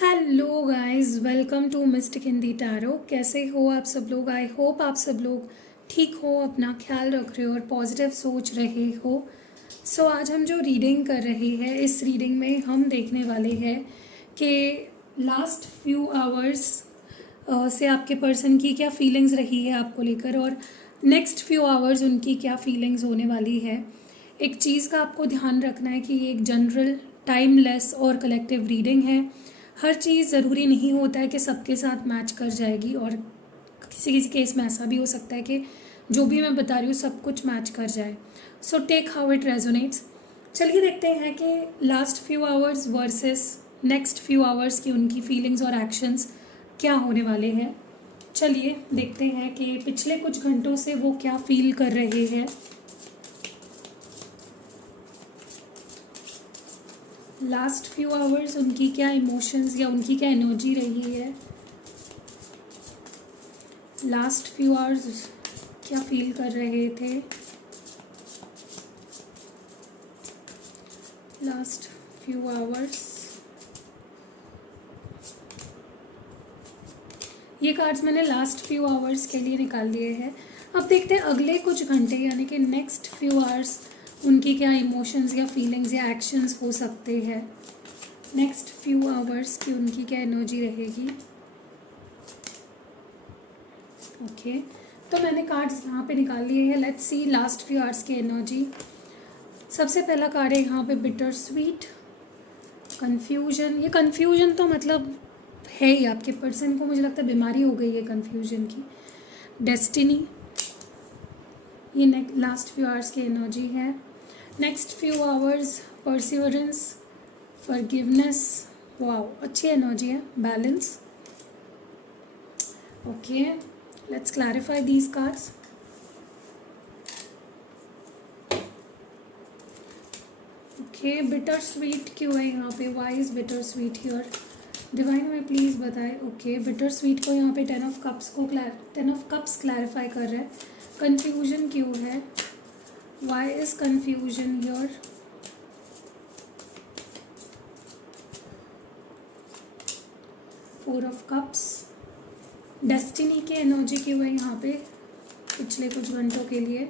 Hello guys, welcome to mystic Hindi tarot. कैसे हो आप सब लोग? आई होप आप सब लोग ठीक हो, अपना ख्याल रख रहे हो और पॉजिटिव सोच रहे हो। आज हम जो रीडिंग कर रहे हैं, इस रीडिंग में हम देखने वाले हैं कि लास्ट फ्यू आवर्स से आपके पर्सन की क्या फीलिंग्स रही है आपको लेकर, और नेक्स्ट फ्यू आवर्स उनकी क्या फीलिंग्स होने वाली है। एक चीज़ का आपको ध्यान रखना है कि ये एक जनरल, टाइमलेस और कलेक्टिव रीडिंग है। हर चीज़ ज़रूरी नहीं होता है कि सबके साथ मैच कर जाएगी, और किसी किसी केस में ऐसा भी हो सकता है कि जो भी मैं बता रही हूँ सब कुछ मैच कर जाए। So take how it resonates. चलिए देखते हैं कि last few hours versus next few hours की उनकी फीलिंग्स और एक्शंस क्या होने वाले हैं। चलिए देखते हैं कि पिछले कुछ घंटों से वो क्या फील कर रहे हैं। लास्ट फ्यू आवर्स उनकी क्या इमोशंस या उनकी क्या एनर्जी रही है। लास्ट फ्यू आवर्स क्या फील कर रहे थे। लास्ट फ्यू आवर्स, ये कार्ड्स मैंने लास्ट फ्यू आवर्स के लिए निकाल लिए हैं। अब देखते हैं अगले कुछ घंटे यानी कि नेक्स्ट फ्यू आवर्स उनकी क्या इमोशंस या फीलिंग्स या एक्शंस हो सकते हैं। नेक्स्ट फ्यू आवर्स की उनकी क्या एनर्जी रहेगी। ओके, तो मैंने कार्ड्स यहाँ पे निकाल लिए हैं। Let's see last few hours की एनर्जी। सबसे पहला कार्ड है यहाँ पे बिटर स्वीट, कन्फ्यूजन। ये कन्फ्यूजन तो मतलब है ही, आपके पर्सन को मुझे लगता है बीमारी हो गई है कन्फ्यूजन की। डेस्टिनी, ये लास्ट फ्यू आवर्स की एनर्जी है। Next few hours perseverance, forgiveness, wow अच्छी एनर्जी है। Balance. Okay, let's clarify these cards. Okay, bittersweet क्यों है यहाँ पे? Why is bittersweet here? Divine में प्लीज़ बताए। ओके, बिटर स्वीट को यहाँ पे 10 ऑफ कप्स क्लैरिफाई कर रहा है। कन्फ्यूजन क्यों है? Why is confusion here? Four of cups. Destiny की एनर्जी क्यों है यहाँ पे पिछले कुछ घंटों के लिए?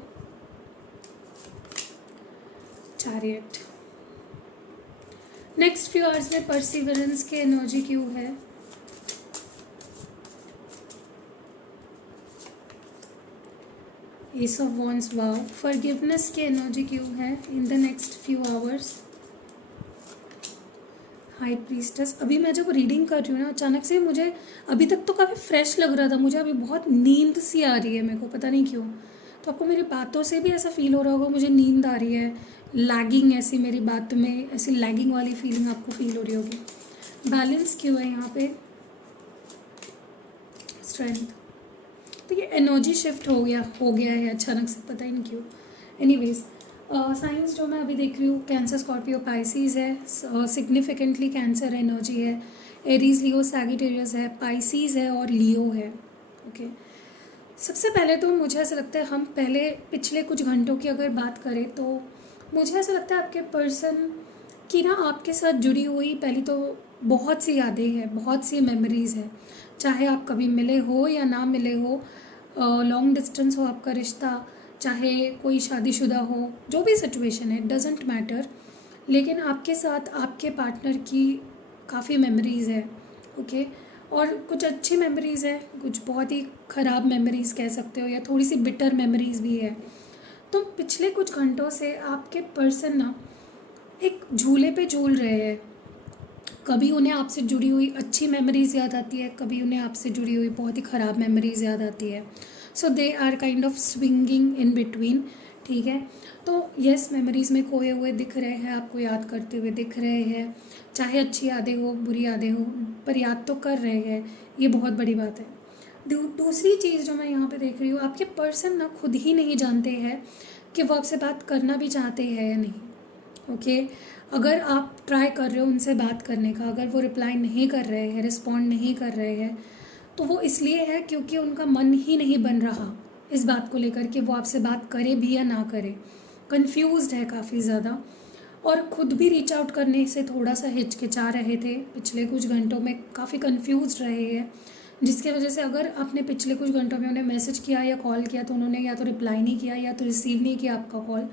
चैरियट। नेक्स्ट फ्यू आवर्स में परसिवरेंस की एनर्जी क्यों है? Ace of wands, wow. Forgiveness की एनर्जी क्यों है in the next few hours? High priestess. अभी मैं जब रीडिंग कर रही हूँ ना, अचानक से मुझे, अभी तक तो काफ़ी फ्रेश लग रहा था, मुझे अभी बहुत नींद सी आ रही है, मेरे को पता नहीं क्यों। तो आपको मेरी बातों से भी ऐसा फील हो रहा होगा, मुझे नींद आ रही है। लैगिंग, ऐसी मेरी बात में ऐसी लैगिंग वाली फीलिंग आपको फील हो रही होगी। बैलेंस क्यों है यहाँ पे? स्ट्रेंथ। तो ये एनर्जी शिफ्ट हो गया है अचानक से, पता ही नहीं क्यों। एनीवेज, साइंस जो मैं अभी देख रही हूँ, कैंसर, स्कॉर्पियो, पाइसिस है। सिग्निफिकेंटली कैंसर एनर्जी है। एरीज, लियो, सैगिटेरियस है, पाइसिस है और लियो है। ओके, सबसे पहले तो मुझे ऐसा लगता है, हम पहले पिछले कुछ घंटों की अगर बात करें तो मुझे ऐसा लगता है आपके पर्सन की ना आपके साथ जुड़ी हुई पहली तो बहुत सी यादें हैं, बहुत सी मेमोरीज़ हैं। चाहे आप कभी मिले हो या ना मिले हो, लॉन्ग डिस्टेंस हो आपका रिश्ता, चाहे कोई शादीशुदा हो, जो भी सिचुएशन है, डजेंट मैटर, लेकिन आपके साथ आपके पार्टनर की काफ़ी मेमोरीज़ है। ओके, और कुछ अच्छी मेमोरीज़ है, कुछ बहुत ही ख़राब मेमोरीज़ कह सकते हो, या थोड़ी सी बिटर मेमोरीज़ भी है। तो पिछले कुछ घंटों से आपके पर्सन ना एक झूले पे झूल रहे हैं। कभी उन्हें आपसे जुड़ी हुई अच्छी मेमोरीज़ याद आती है, कभी उन्हें आपसे जुड़ी हुई बहुत ही ख़राब मेमोरीज़ याद आती है। So they are kind of swinging in between. ठीक है, तो यस, मेमोरीज़ में खोए हुए दिख रहे हैं, आपको याद करते हुए दिख रहे हैं। चाहे अच्छी यादें हो, बुरी यादें हो, पर याद तो कर रहे हैं, ये बहुत बड़ी बात है। दूसरी चीज़ जो मैं यहाँ पे देख रही हूँ, आपके पर्सन ना खुद ही नहीं जानते हैं कि वो आपसे बात करना भी चाहते हैं या नहीं। ओके, अगर आप ट्राई कर रहे हो उनसे बात करने का, अगर वो रिप्लाई नहीं कर रहे हैं, रिस्पॉन्ड नहीं कर रहे हैं, तो वो इसलिए है क्योंकि उनका मन ही नहीं बन रहा इस बात को लेकर कि वो आपसे बात करे भी या ना करे। कन्फ्यूज्ड है काफ़ी ज़्यादा। और ख़ुद भी रीच आउट करने से थोड़ा सा हिचकिचा रहे थे, पिछले कुछ घंटों में काफ़ी कंफ्यूज रहे हैं, जिसकी वजह से अगर आपने पिछले कुछ घंटों में उन्हें मैसेज किया या कॉल किया तो उन्होंने या तो रिप्लाई नहीं किया या तो रिसीव नहीं किया आपका कॉल,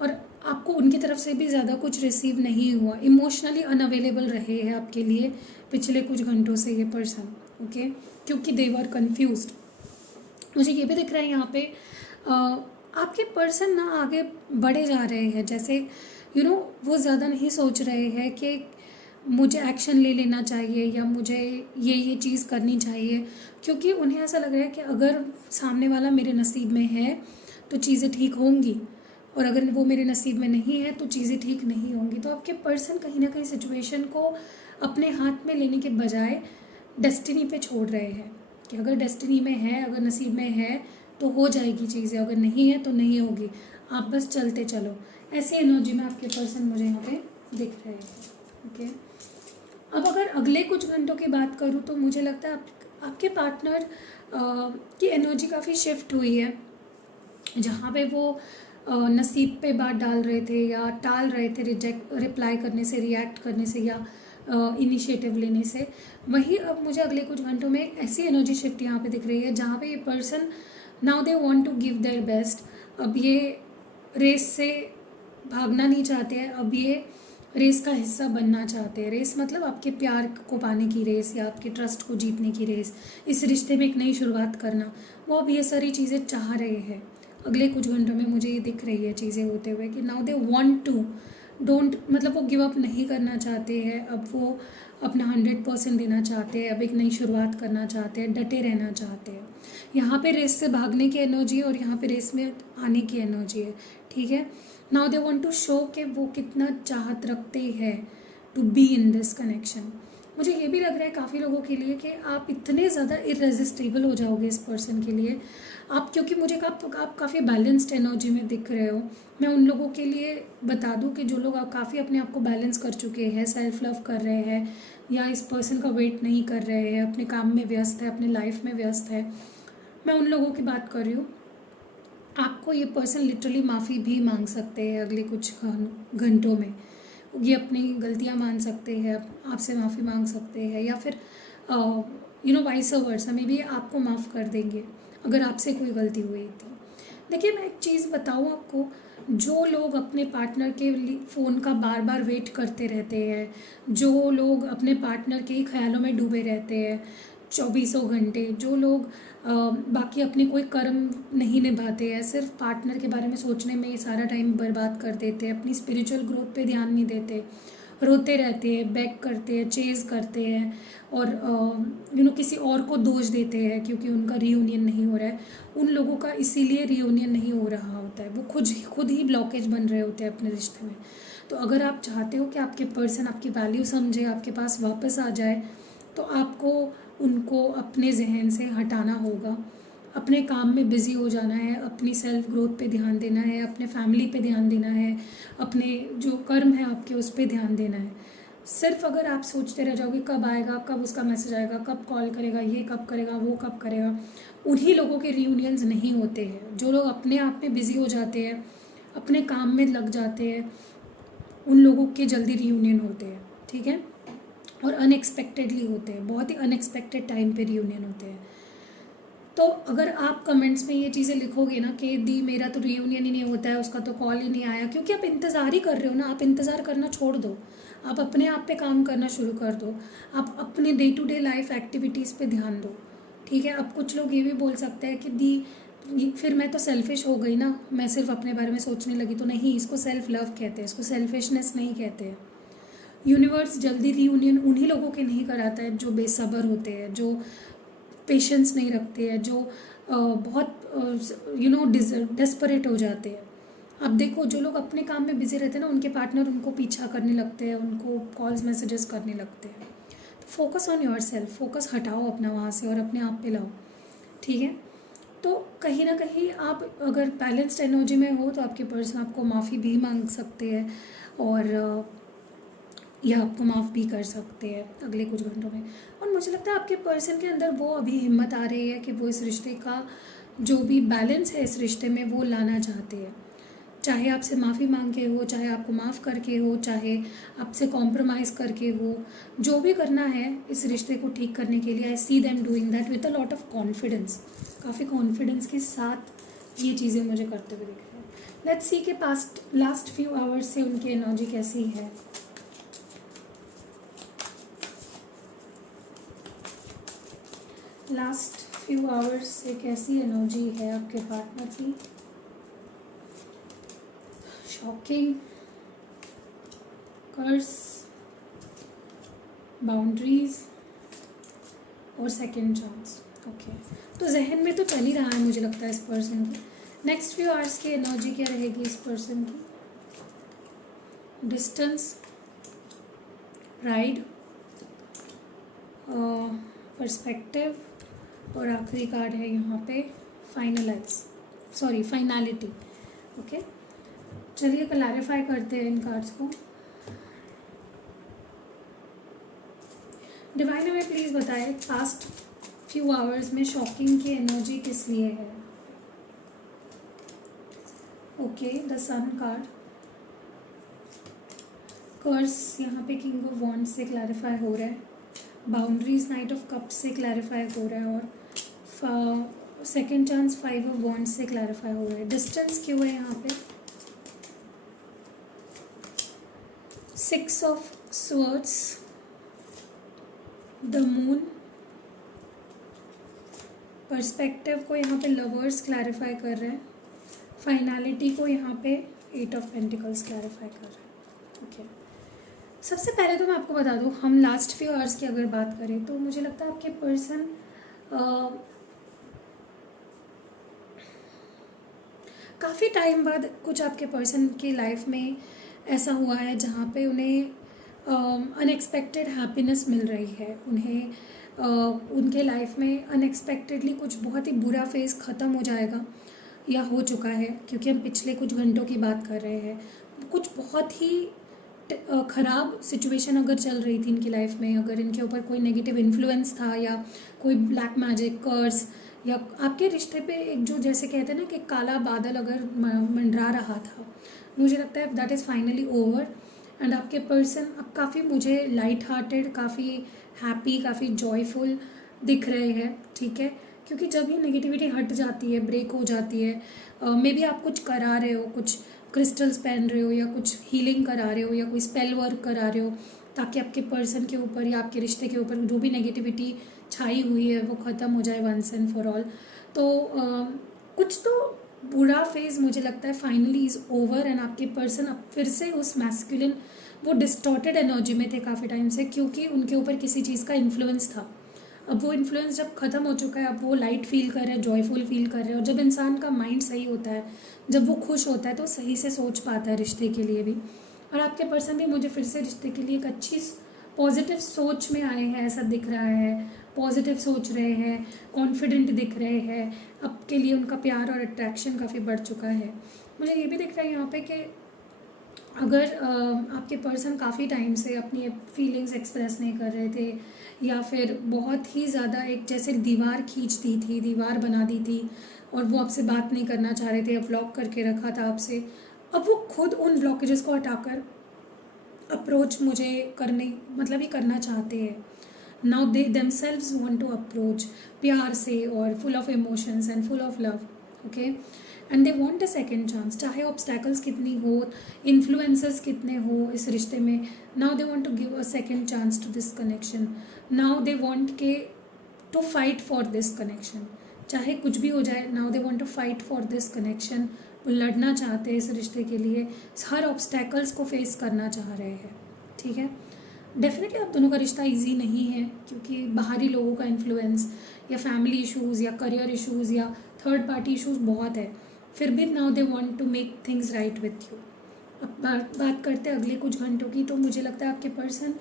और आपको उनकी तरफ से भी ज़्यादा कुछ रिसीव नहीं हुआ, इमोशनली अनअवेलेबल रहे हैं आपके लिए पिछले कुछ घंटों से ये पर्सन, ओके, क्योंकि दे वर कन्फ्यूज्ड। मुझे ये भी दिख रहा है यहाँ पे आपके पर्सन ना आगे बढ़े जा रहे हैं, जैसे वो ज़्यादा नहीं सोच रहे हैं कि मुझे एक्शन ले लेना चाहिए या मुझे ये चीज़ करनी चाहिए, क्योंकि उन्हें ऐसा लग रहा है कि अगर सामने वाला मेरे नसीब में है तो चीज़ें ठीक होंगी, और अगर वो मेरे नसीब में नहीं है तो चीज़ें ठीक नहीं होंगी। तो आपके पर्सन कहीं ना कहीं सिचुएशन को अपने हाथ में लेने के बजाय डेस्टिनी पे छोड़ रहे हैं कि अगर डेस्टिनी में है, अगर नसीब में है तो हो जाएगी चीज़ें, अगर नहीं है तो नहीं होगी, आप बस चलते चलो। ऐसी एनर्जी में आपके पर्सन मुझे यहाँ पे दिख रहे हैं, ओके। अब अगर अगले कुछ घंटों की बात करूँ तो मुझे लगता है आपके पार्टनर की एनर्जी काफ़ी शिफ्ट हुई है, जहाँ पे वो नसीब पे बात डाल रहे थे या टाल रहे थे रिप्लाई करने से, रिएक्ट करने से या इनिशिएटिव लेने से, वही अब मुझे अगले कुछ घंटों में ऐसी एनर्जी शिफ्ट यहाँ पे दिख रही है जहाँ पे ये person now they want to give their best. अब ये रेस से भागना नहीं चाहते हैं, अब ये रेस का हिस्सा बनना चाहते हैं। रेस मतलब आपके प्यार को पाने की रेस या आपके ट्रस्ट को जीतने की रेस, इस रिश्ते में एक नई शुरुआत करना, वो अब ये सारी चीज़ें चाह रहे हैं। अगले कुछ घंटों में मुझे ये दिख रही है चीज़ें होते हुए कि now they want to don't, मतलब वो गिव अप नहीं करना चाहते हैं, अब वो अपना 100% देना चाहते हैं, अब एक नई शुरुआत करना चाहते हैं, डटे रहना चाहते हैं। यहाँ पे रेस से भागने की एनर्जी और यहाँ पे रेस में आने की एनर्जी है, ठीक है। Now they want to show कि वो कितना चाहत रखते हैं to be in this connection. मुझे ये भी लग रहा है काफ़ी लोगों के लिए कि आप इतने ज़्यादा इररेजिस्टेबल हो जाओगे इस पर्सन के लिए, आप, क्योंकि मुझे आप काफ़ी बैलेंस्ड एनर्जी में दिख रहे हो। मैं उन लोगों के लिए बता दूं कि जो लोग काफ़ी अपने आप को बैलेंस कर चुके हैं, सेल्फ लव कर रहे हैं या इस पर्सन का वेट नहीं कर रहे हैं, अपने काम में व्यस्त है, अपने लाइफ में व्यस्त है, मैं उन लोगों की बात कर रही हूँ। आपको ये पर्सन लिटरली माफ़ी भी मांग सकते हैं अगले कुछ घंटों में, ये अपनी गलतियाँ मान सकते हैं, आपसे माफ़ी मांग सकते हैं, या फिर वाइस वर्सा में भी आपको माफ़ कर देंगे अगर आपसे कोई गलती हुई थी। देखिए, मैं एक चीज़ बताऊँ आपको, जो लोग अपने पार्टनर के फ़ोन का बार बार वेट करते रहते हैं, जो लोग अपने पार्टनर के ही ख्यालों में डूबे रहते हैं 24 घंटे, जो लोग बाकी अपने कोई कर्म नहीं निभाते हैं, सिर्फ पार्टनर के बारे में सोचने में ये सारा टाइम बर्बाद कर देते हैं, अपनी स्पिरिचुअल ग्रोथ पे ध्यान नहीं देते, रोते रहते हैं, बैक करते हैं, चेज़ करते हैं और किसी और को दोष देते हैं क्योंकि उनका रियूनियन नहीं हो रहा है। उन लोगों का इसीलिए रियूनियन नहीं हो रहा होता है, वो खुद ही ब्लॉकेज बन रहे होते हैं अपने रिश्ते में। तो अगर आप चाहते हो कि आपके पर्सन आपकी वैल्यू समझे, आपके पास वापस आ जाए, तो आपको उनको अपने जहन से हटाना होगा, अपने काम में बिज़ी हो जाना है, अपनी सेल्फ ग्रोथ पे ध्यान देना है, अपने फैमिली पे ध्यान देना है, अपने जो कर्म है आपके उस पे ध्यान देना है। सिर्फ अगर आप सोचते रह जाओगे कब आएगा, कब उसका मैसेज आएगा, कब कॉल करेगा, ये कब करेगा, वो कब करेगा, उन्हीं लोगों के रियूनियंस नहीं होते हैं। जो लोग अपने आप में बिज़ी हो जाते हैं, अपने काम में लग जाते हैं, उन लोगों के जल्दी रियूनियन होते हैं, ठीक है, और अनएक्सपेक्टेडली होते हैं, बहुत ही अनएक्सपेक्टेड टाइम पे रियूनियन होते हैं। तो अगर आप कमेंट्स में ये चीज़ें लिखोगे ना कि दी मेरा तो रियूनियन ही नहीं होता है, उसका तो कॉल ही नहीं आया, क्योंकि आप इंतज़ार ही कर रहे हो ना, आप इंतज़ार करना छोड़ दो, आप अपने आप पे काम करना शुरू कर दो, आप अपने day to day life activities पे ध्यान दो, ठीक है। अब कुछ लोग ये भी बोल सकते हैं कि दी फिर मैं तो सेल्फिश हो गई ना, मैं सिर्फ अपने बारे में सोचने लगी, तो नहीं, इसको सेल्फ लव कहते हैं, इसको सेल्फिशनेस नहीं कहते हैं। यूनिवर्स जल्दी रियूनियन उन्हीं लोगों के नहीं कराता है जो बेसब्र होते हैं, जो पेशेंस नहीं रखते हैं, जो बहुत डेस्परेट हो जाते हैं। अब देखो, जो लोग अपने काम में बिजी रहते हैं ना, उनके पार्टनर उनको पीछा करने लगते हैं, उनको कॉल्स मैसेजेस करने लगते हैं। तो focus on your self, focus हटाओ अपना वहाँ से और अपने आप पे लाओ, ठीक है। तो कहीं ना कहीं आप अगर बैलेंस्ड एनर्जी में हो तो आपके पर्सन आपको माफ़ी भी मांग सकते हैं और या आपको माफ़ भी कर सकते हैं अगले कुछ घंटों में। और मुझे लगता है आपके पर्सन के अंदर वो अभी हिम्मत आ रही है कि वो इस रिश्ते का जो भी बैलेंस है इस रिश्ते में वो लाना चाहते हैं। चाहे आपसे माफ़ी मांग के हो, चाहे आपको माफ़ करके हो, चाहे आपसे कॉम्प्रोमाइज़ करके हो, जो भी करना है इस रिश्ते को ठीक करने के लिए, I see them doing that with a lot of confidence. काफ़ी कॉन्फिडेंस के साथ ये चीज़ें मुझे करते हुए दिख रही हैं। लेट्स सी के लास्ट फ्यू आवर्स से उनकी एनर्जी कैसी है। लास्ट फ्यू आवर्स से कैसी एनर्जी है आपके पार्टनर की। शॉकिंग, कर्स, बाउंड्रीज और सेकंड चांस। ओके, तो जहन में तो चल ही रहा है मुझे लगता है इस पर्सन की। नेक्स्ट फ्यू आवर्स की एनर्जी क्या रहेगी इस पर्सन की। डिस्टेंस, प्राइड, पर्सपेक्टिव और आखिरी कार्ड है यहाँ पे फाइनलिटी। ओके, चलिए क्लैरिफाई करते हैं इन कार्ड्स को। डिवाइन हमें प्लीज़ बताए पास्ट फ्यू आवर्स में शॉकिंग की एनर्जी किस लिए है। ओके, द सन कार्ड, कर्स यहाँ पे किंग ऑफ वॉन्ड्स से क्लैरिफाई हो रहा है, बाउंड्रीज नाइट ऑफ कप से क्लैरिफाई हो रहा है और सेकेंड चांस 5 ऑफ वॉन्ड्स से क्लैरिफाई हो रहा है। डिस्टेंस क्यों है यहाँ पे। 6 of swords, the moon, perspective को यहाँ पे लवर्स क्लैरिफाई कर रहे हैं, फाइनलिटी को यहाँ पे 8 ऑफ पेंटिकल्स क्लैरिफाई कर रहे हैं। ओके, सबसे पहले तो मैं आपको बता दूँ, हम लास्ट फ्यू आवर्स की अगर बात करें तो मुझे लगता है आपके पर्सन काफ़ी टाइम बाद कुछ आपके पर्सन की लाइफ में ऐसा हुआ है जहाँ पे उन्हें अनएक्सपेक्टेड हैप्पीनेस मिल रही है। उन्हें उनके लाइफ में अनएक्सपेक्टेडली कुछ बहुत ही बुरा फेज़ ख़त्म हो जाएगा या हो चुका है, क्योंकि हम पिछले कुछ घंटों की बात कर रहे हैं। कुछ बहुत ही ख़राब सिचुएशन अगर चल रही थी इनकी लाइफ में, अगर इनके ऊपर कोई नेगेटिव इन्फ्लुएंस था या कोई ब्लैक मैजिक, कर्स, या आपके रिश्ते पे एक जो जैसे कहते हैं ना कि काला बादल अगर मंडरा रहा था, मुझे लगता है that is finally over. And आपके पर्सन अब काफ़ी मुझे लाइट हार्टेड, काफ़ी हैप्पी, काफ़ी जॉयफुल दिख रहे हैं। ठीक है, क्योंकि जब ये नेगेटिविटी हट जाती है, ब्रेक हो जाती है, मे बी आप कुछ करा रहे हो, कुछ क्रिस्टल्स पहन रहे हो या कुछ हीलिंग करा रहे हो या कोई स्पेल वर्क करा रहे हो, ताकि आपके पर्सन के ऊपर या आपके रिश्ते के ऊपर जो भी नेगेटिविटी छाई हुई है वो ख़त्म हो जाए वंस एंड फॉर ऑल। तो कुछ तो बुरा फेज़ मुझे लगता है फाइनली इज़ ओवर। एंड आपके पर्सन अब फिर से उस मैस्कुलिन, वो डिस्टॉर्टेड एनर्जी में थे काफ़ी टाइम से, क्योंकि उनके ऊपर किसी चीज़ का इन्फ्लुएंस था। अब वो इन्फ्लुएंस जब ख़त्म हो चुका है, अब वो लाइट फील कर रहे हैं, जॉयफुल फील कर रहे हैं। और जब इंसान का माइंड सही होता है, जब वो खुश होता है, तो सही से सोच पाता है रिश्ते के लिए भी। और आपके पर्सन भी मुझे फिर से रिश्ते के लिए एक अच्छी पॉजिटिव सोच में आए हैं, ऐसा दिख रहा है। पॉजिटिव सोच रहे हैं, कॉन्फिडेंट दिख रहे हैं, अब के लिए उनका प्यार और अट्रैक्शन काफ़ी बढ़ चुका है। मुझे ये भी दिख रहा है यहाँ पे कि अगर आपके पर्सन काफ़ी टाइम से अपनी फीलिंग्स एक्सप्रेस नहीं कर रहे थे, या फिर बहुत ही ज़्यादा एक जैसे दीवार खींच दी थी, दीवार बना दी थी, और वो आपसे बात नहीं करना चाह रहे थे, ब्लॉक करके रखा था आपसे, अब वो खुद उन ब्लॉकेजेस को हटाकर अप्रोच मुझे मतलब ये करना चाहते हैं। Now they themselves want to approach प्यार से और full of emotions and full of love. Okay, and they want a second chance, चाहे ऑब्स्टैकल्स कितनी हो, इन्फ्लुएंसेस कितने हो इस रिश्ते में। Now they want to give a second chance to this connection. Now they want के to fight for this connection, चाहे कुछ भी हो जाए। Now they want to fight for this connection, वो लड़ना चाहते हैं इस रिश्ते के लिए, हर ऑब्स्टैकल्स को फेस करना चाह रहे हैं। ठीक है, डेफिनेटली आप दोनों का रिश्ता इजी नहीं है, क्योंकि बाहरी लोगों का इन्फ्लुएंस या फैमिली इश्यूज़ या करियर इश्यूज़ या थर्ड पार्टी इश्यूज़ बहुत है। फिर भी now they want to make things right with you. अब बात करते हैं अगले कुछ घंटों की, तो मुझे लगता है आपके पर्सन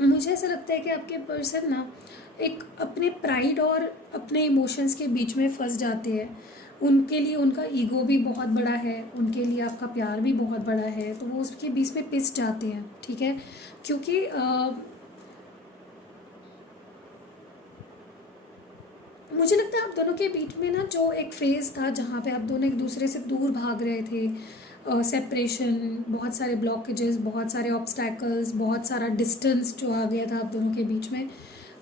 मुझे ऐसा लगता है कि आपके पर्सन ना एक अपने प्राइड और अपने इमोशंस के बीच में फंस जाते हैं। उनके लिए उनका ईगो भी बहुत बड़ा है, उनके लिए आपका प्यार भी बहुत बड़ा है, तो वो उसके बीच में पिस जाते हैं। ठीक है, क्योंकि मुझे लगता है आप दोनों के बीच में ना जो एक फेज़ था जहाँ पे आप दोनों एक दूसरे से दूर भाग रहे थे, सेपरेशन, बहुत सारे ब्लॉकेजेस, बहुत सारे ऑब्स्टैकल्स, बहुत सारा डिस्टेंस जो आ गया था आप दोनों के बीच में,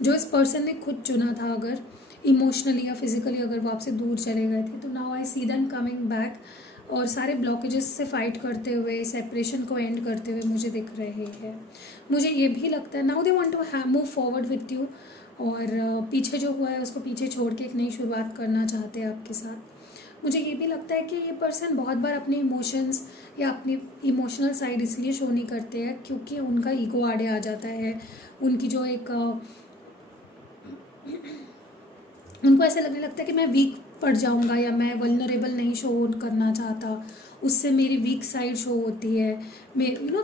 जो इस पर्सन ने खुद चुना था, अगर इमोशनली या फिजिकली अगर वो आपसे दूर चले गए थे, तो now I see them coming back और सारे ब्लॉकेजेस से फाइट करते हुए, सेपरेशन को एंड करते हुए मुझे दिख रहे हैं। मुझे ये भी लगता है now they want to move forward with you, और पीछे जो हुआ है उसको पीछे छोड़ के एक नई शुरुआत करना चाहते हैं आपके साथ। मुझे ये भी लगता है कि ये पर्सन बहुत बार अपने इमोशंस या अपनी इमोशनल साइड इसलिए शो नहीं करते हैं क्योंकि उनका ईगो आड़े आ जाता है। उनकी जो एक उनको ऐसे लगने लगता है कि मैं वीक पड़ जाऊंगा या मैं वल्नरेबल नहीं शो करना चाहता, उससे मेरी वीक साइड शो होती है।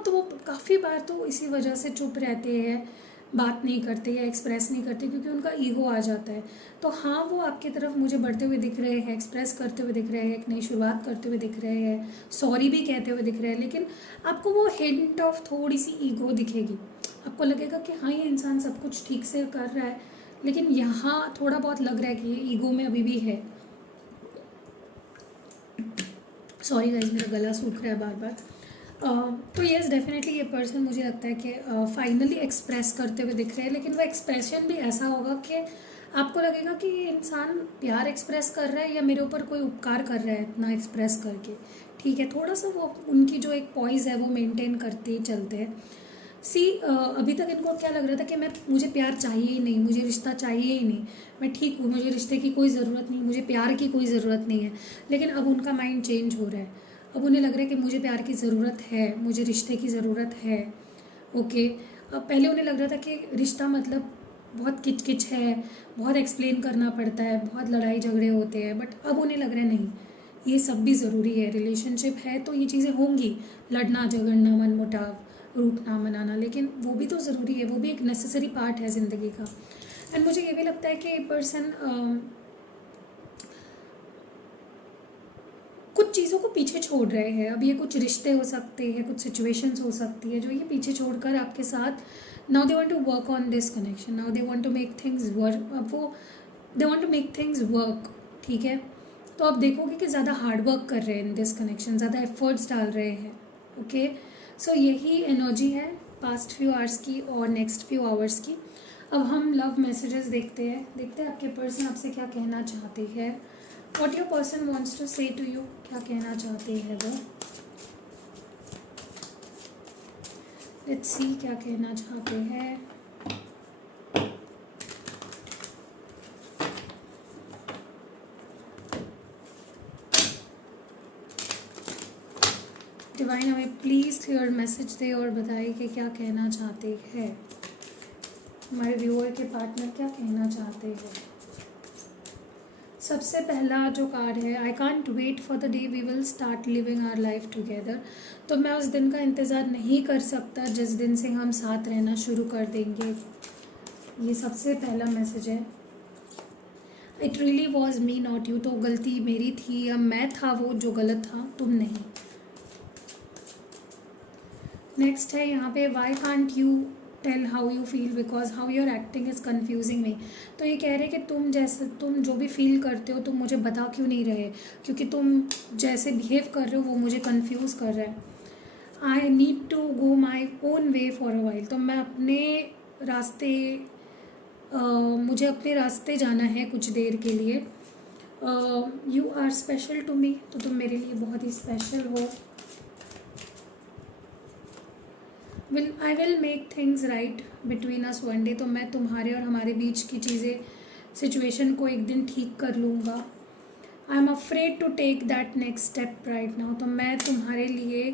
तो वो काफ़ी बार तो इसी वजह से चुप रहते हैं, बात नहीं करते या एक्सप्रेस नहीं करते क्योंकि उनका ईगो आ जाता है। तो हाँ, वो आपकी तरफ मुझे बढ़ते हुए दिख रहे हैं, एक्सप्रेस करते हुए दिख रहे हैं, एक नई शुरुआत करते हुए दिख रहे हैं, सॉरी भी कहते हुए दिख रहे हैं, लेकिन आपको वो हिंट ऑफ थोड़ी सी ईगो दिखेगी। आपको लगेगा कि हाँ, ये इंसान सब कुछ ठीक से कर रहा है, लेकिन यहाँ थोड़ा बहुत लग रहा है कि ये ईगो में अभी भी है। सॉरी गाइस, मेरा गला सूख रहा है बार बार। तो येस, डेफिनेटली ये पर्सन मुझे लगता है कि फाइनली एक्सप्रेस करते हुए दिख रहे हैं, लेकिन वो एक्सप्रेशन भी ऐसा होगा कि आपको लगेगा कि ये इंसान प्यार एक्सप्रेस कर रहा है या मेरे ऊपर कोई उपकार कर रहा है इतना एक्सप्रेस करके। ठीक है, थोड़ा सा वो उनकी जो एक पॉइज है वो मेंटेन करते ही चलते हैं। अभी तक इनको क्या लग रहा था कि मुझे प्यार चाहिए ही नहीं, मुझे रिश्ता चाहिए ही नहीं, मैं ठीक हूँ, मुझे रिश्ते की कोई ज़रूरत नहीं, मुझे प्यार की कोई ज़रूरत नहीं है। लेकिन अब उनका माइंड चेंज हो रहा है। अब उन्हें लग रहा है कि मुझे प्यार की ज़रूरत है, मुझे रिश्ते की ज़रूरत है। ओके, अब पहले उन्हें लग रहा था कि रिश्ता मतलब बहुत किच है, बहुत एक्सप्लेन करना पड़ता है, बहुत लड़ाई झगड़े होते हैं, बट अब उन्हें लग रहा है नहीं, ये सब भी ज़रूरी है। रिलेशनशिप है तो ये चीज़ें होंगी, लड़ना झगड़ना, मनमुटाव, रूठना मनाना, लेकिन वो भी तो ज़रूरी है, वो भी एक नेसेसरी पार्ट है ज़िंदगी का। एंड मुझे ये भी लगता है कि ये पर्सन कुछ चीज़ों को पीछे छोड़ रहे हैं। अब ये कुछ रिश्ते हो सकते हैं, कुछ सिचुएशंस हो सकती है जो ये पीछे छोड़कर आपके साथ now they want to work on this connection, now they want to make things work. अब वो they want to make things work, ठीक है। तो आप देखोगे कि ज़्यादा हार्ड वर्क कर रहे हैं इन दिस कनेक्शन, ज़्यादा एफर्ट्स डाल रहे हैं। ओके, सो यही एनर्जी है पास्ट फ्यू आवर्स की और नेक्स्ट फ्यू आवर्स की। अब हम लव मैसेजेस देखते हैं आपके पर्सन आपसे क्या कहना चाहते हैं। What your person wants to say to you, क्या कहना चाहते हैं वो। Let's see क्या कहना चाहते हैं। डिवाइन हमें प्लीज़ क्लियर मैसेज दे और बताइए कि क्या कहना चाहते हैं हमारे व्यूअर के पार्टनर, क्या कहना चाहते हैं। सबसे पहला जो कार्ड है, I can't wait for the day we will start living our life together. तो मैं उस दिन का इंतज़ार नहीं कर सकता जिस दिन से हम साथ रहना शुरू कर देंगे। ये सबसे पहला मैसेज है। It really was me not you, तो गलती मेरी थी या मैं था वो जो गलत था, तुम नहीं। नेक्स्ट है यहाँ पे, why can't you tell how you feel because how your acting is confusing me. तो ये कह रहे हैं कि तुम जो भी फील करते हो तुम मुझे बता क्यों नहीं रहे, क्योंकि तुम जैसे बिहेव कर रहे हो वो मुझे कन्फ्यूज़ कर रहा है। I need to go my own way for a while, तो मैं अपने रास्ते मुझे अपने रास्ते जाना है कुछ देर के लिए। You are special to me, तो तुम मेरे लिए बहुत ही स्पेशल हो। I will make things right between us one day, तो मैं तुम्हारे और हमारे बीच की चीज़ें सिचुएशन को एक दिन ठीक कर लूँगा। I am afraid to take that next step right now, तो मैं तुम्हारे लिए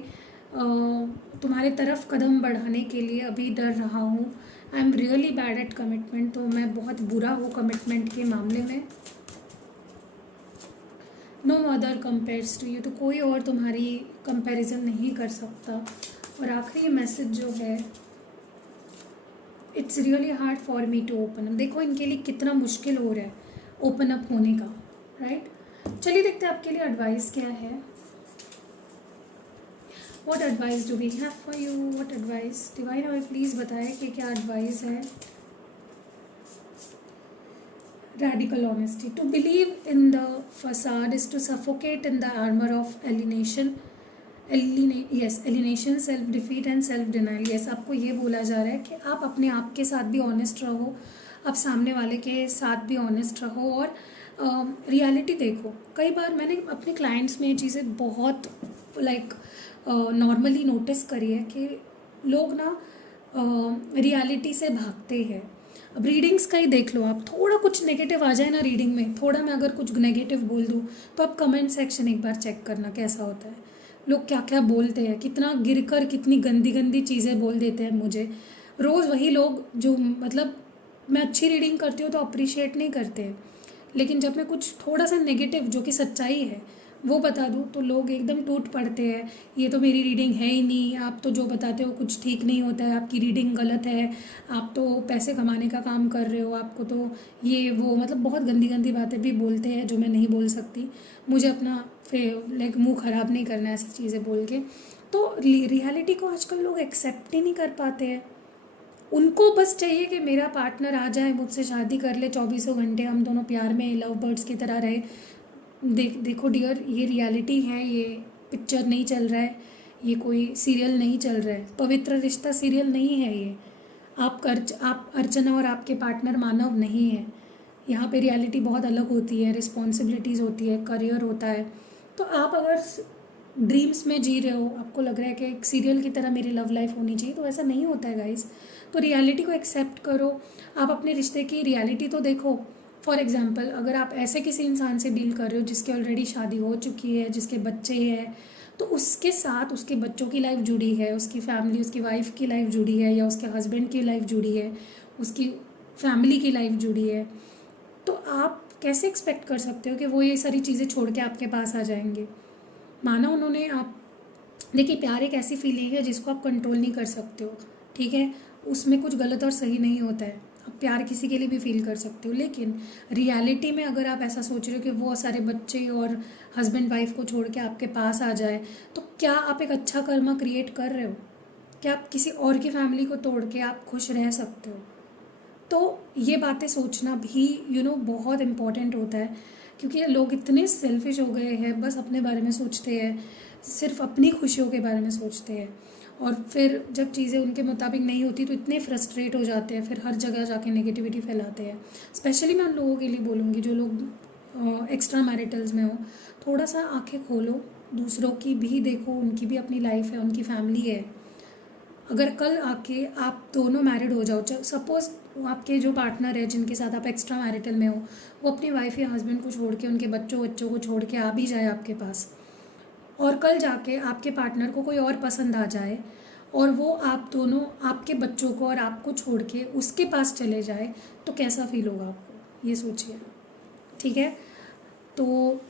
तुम्हारे तरफ कदम बढ़ाने के लिए अभी डर रहा हूँ। I am really bad at commitment, तो मैं बहुत बुरा हूँ कमिटमेंट के मामले में। No other compares to you, तो कोई और तुम्हारी कंपैरिजन नहीं कर सकता। और आखिरी मैसेज जो है, it's really hard for me to open up. देखो इनके लिए कितना मुश्किल हो रहा है ओपन अप होने का, राइट। चलिए देखते हैं आपके लिए एडवाइस क्या है। What advice do we have for you, what advice. Divine हमें प्लीज़ बताएं कि क्या एडवाइस है। radical honesty. To believe in the facade is to suffocate in the armor of alienation, self defeat and self denial. yes, आपको ये बोला जा रहा है कि आप अपने आप के साथ भी ऑनेस्ट रहो, आप सामने वाले के साथ भी ऑनेस्ट रहो और रियलिटी देखो. कई बार मैंने अपने क्लाइंट्स में ये चीज़ें बहुत नॉर्मली नोटिस करी है कि लोग ना रियलिटी से भागते हैं. अब रीडिंग्स का ही देख लो आप, थोड़ा कुछ नेगेटिव आ जाए ना रीडिंग में, थोड़ा मैं अगर कुछ नेगेटिव बोल दूँ तो आप कमेंट सेक्शन एक बार चेक करना कैसा होता है. लोग क्या क्या बोलते हैं, कितना गिरकर कितनी गंदी गंदी चीज़ें बोल देते हैं मुझे. रोज़ वही लोग जो मतलब मैं अच्छी रीडिंग करती हूँ तो अप्रिशिएट नहीं करते हैं, लेकिन जब मैं कुछ थोड़ा सा नेगेटिव जो कि सच्चाई है वो बता दूँ तो लोग एकदम टूट पड़ते हैं. ये तो मेरी रीडिंग है ही नहीं, आप तो जो बताते हो कुछ ठीक नहीं होता है, आपकी रीडिंग गलत है, आप तो पैसे कमाने का काम कर रहे हो, आपको तो ये वो मतलब बहुत गंदी गंदी बातें भी बोलते हैं जो मैं नहीं बोल सकती. मुझे अपना मुंह ख़राब नहीं करना है ऐसी चीज़ें बोल के. तो रियलिटी को आजकल लोग एक्सेप्ट ही नहीं कर पाते हैं. उनको बस चाहिए कि मेरा पार्टनर आ जाए, मुझसे शादी कर ले, 24 घंटे हम दोनों प्यार में लव बर्ड्स की तरह रहे. देखो डियर, ये रियलिटी है, ये पिक्चर नहीं चल रहा है, ये कोई सीरियल नहीं चल रहा है. पवित्र रिश्ता सीरियल नहीं है ये. आप अर्चना और आपके पार्टनर मानव नहीं है. यहाँ पे रियलिटी बहुत अलग होती है, रिस्पॉन्सिबिलिटीज़ होती है, करियर होता है. तो आप अगर ड्रीम्स में जी रहे हो, आपको लग रहा है कि एक सीरियल की तरह मेरी लव लाइफ होनी चाहिए, तो ऐसा नहीं होता है गाइस. तो रियलिटी को एक्सेप्ट करो. आप अपने रिश्ते की रियलिटी तो देखो. फॉर एग्जांपल, अगर आप ऐसे किसी इंसान से डील कर रहे हो जिसकी ऑलरेडी शादी हो चुकी है, जिसके बच्चे हैं, तो उसके साथ उसके बच्चों की लाइफ जुड़ी है, उसकी फैमिली, उसकी वाइफ की लाइफ जुड़ी है, या उसके हस्बैंड की लाइफ जुड़ी है, उसकी फैमिली की लाइफ जुड़ी है, तो आप कैसे एक्सपेक्ट कर सकते हो कि वो ये सारी चीज़ें छोड़ के आपके पास आ जाएंगे. माना उन्होंने आप देखिए, प्यार एक ऐसी फीलिंग है जिसको आप कंट्रोल नहीं कर सकते हो, ठीक है. उसमें कुछ गलत और सही नहीं होता है. आप प्यार किसी के लिए भी फील कर सकते हो, लेकिन रियलिटी में अगर आप ऐसा सोच रहे हो कि वो सारे बच्चे और हस्बैंड वाइफ को छोड़ के आपके पास आ जाए, तो क्या आप एक अच्छा कर्मा क्रिएट कर रहे हो? क्या आप किसी और की फैमिली को तोड़ के आप खुश रह सकते हो? तो ये बातें सोचना भी बहुत इम्पॉर्टेंट होता है, क्योंकि लोग इतने सेल्फिश हो गए हैं, बस अपने बारे में सोचते हैं, सिर्फ अपनी खुशियों के बारे में सोचते हैं, और फिर जब चीज़ें उनके मुताबिक नहीं होती तो इतने फ्रस्ट्रेट हो जाते हैं, फिर हर जगह जाके नेगेटिविटी फैलाते हैं. स्पेशली मैं उन लोगों के लिए बोलूँगी जो लोग एक्स्ट्रा मैरिटल्स में हो. थोड़ा सा आंखें खोलो, दूसरों की भी देखो, उनकी भी अपनी लाइफ है, उनकी फैमिली है. अगर कल आके आप दोनों मैरिड हो जाओ, सपोज आपके जो पार्टनर है जिनके साथ आप एक्स्ट्रा मैरिटल में हो, वो अपनी वाइफ या हस्बैंड को छोड़ के, उनके बच्चों को छोड़ के आ भी जाए आपके पास, और कल जाके आपके पार्टनर को कोई और पसंद आ जाए और वो आप दोनों, आपके बच्चों को और आपको छोड़ के उसके पास चले जाए, तो कैसा फील होगा आपको, ये सोचिए. ठीक है, तो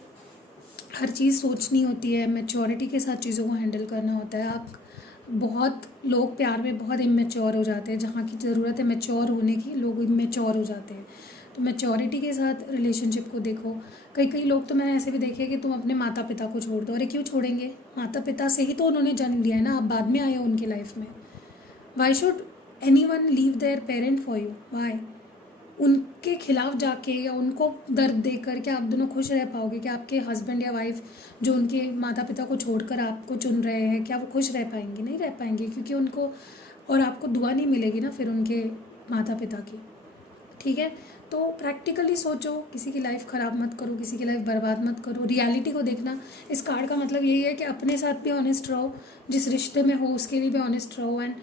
हर चीज़ सोचनी होती है, मैच्योरिटी के साथ चीज़ों को हैंडल करना होता है. आप बहुत लोग प्यार में बहुत इमेच्योर हो जाते हैं, जहाँ की ज़रूरत है मैच्योर होने की, लोग इमेच्योर हो जाते हैं. तो मैच्योरिटी के साथ रिलेशनशिप को देखो. कई लोग तो मैंने ऐसे भी देखे कि तुम अपने माता पिता को छोड़ दो. अरे क्यों छोड़ेंगे? माता पिता से ही तो उन्होंने जन्म लिया है ना, आप बाद में आए हो उनकी लाइफ में. Why should anyone leave their parent for you? Why? उनके खिलाफ जाके या उनको दर्द देकर क्या आप दोनों खुश रह पाओगे? क्या आपके हस्बैंड या वाइफ जो उनके माता पिता को छोड़कर आपको चुन रहे हैं, क्या वो खुश रह पाएंगे? नहीं रह पाएंगे, क्योंकि उनको और आपको दुआ नहीं मिलेगी ना फिर उनके माता पिता की. ठीक है, तो प्रैक्टिकली सोचो, किसी की लाइफ ख़राब मत करो, किसी की लाइफ बर्बाद मत करो. रियलिटी को देखना. इस कार्ड का मतलब यही है कि अपने साथ भी ऑनेस्ट रहो, जिस रिश्ते में हो उसके लिए भी ऑनेस्ट रहो, एंड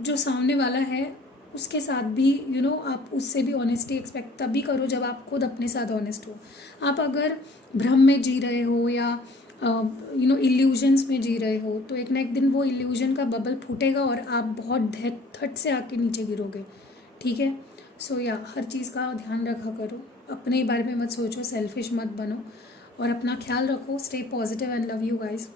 जो सामने वाला है उसके साथ भी आप उससे भी ऑनेस्टी एक्सपेक्ट तभी करो जब आप खुद अपने साथ ऑनेस्ट हो. आप अगर भ्रम में जी रहे हो या इल्यूजन्स में जी रहे हो, तो एक ना एक दिन वो इल्यूजन का बबल फूटेगा और आप बहुत धट से आके नीचे गिरोगे. ठीक है, सो हर चीज़ का ध्यान रखा करो, अपने बारे में मत सोचो, सेल्फिश मत बनो, और अपना ख्याल रखो. Stay positive and love you guys.